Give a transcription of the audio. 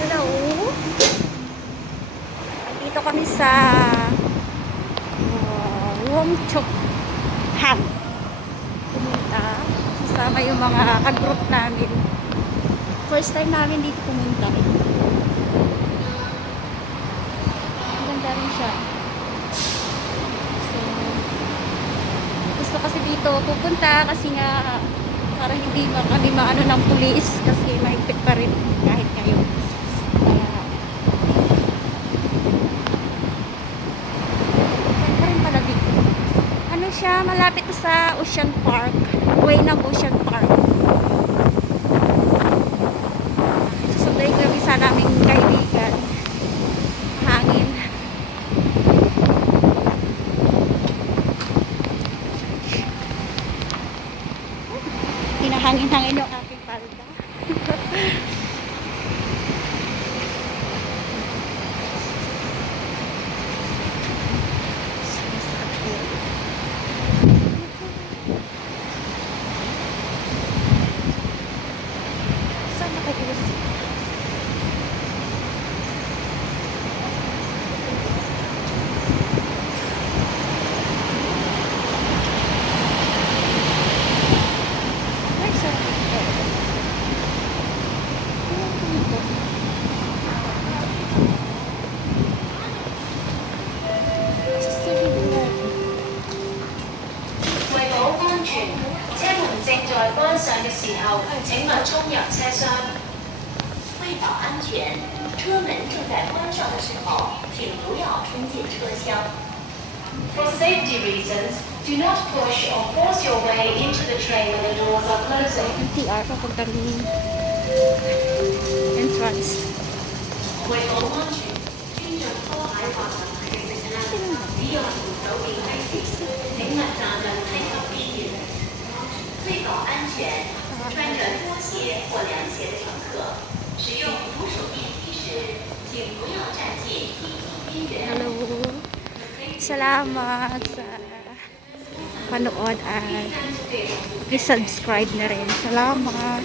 Hello. Dito kami sa Wongchok Han. Pumunta. Kasama yung mga ka-group namin. First time namin dito pumunta. Maganda rin siya. So, gusto kasi dito pupunta kasi nga para hindi kami maano ng pulis kasi mahigpit pa rin kahit ngayon. Ano siya, malapit sa Ocean Park, way ng Ocean Park. Susunduin ko yung isa naming kaibigan. Hangin. Hinahangin-hangin yung aking palda. For safety reasons, do not push or force your way into the train when the doors are closing. TR papunta rin entrance. 為保安全，穿着拖鞋或襪鞋嘅乘客，只有扶手電梯時，請勿站在梯級邊緣。為保安全，穿着拖鞋或涼鞋的乘客使用扶手電梯時，請不要站進梯級邊緣。 Hello. Salamat sa panood at i-subscribe na rin. Salamat.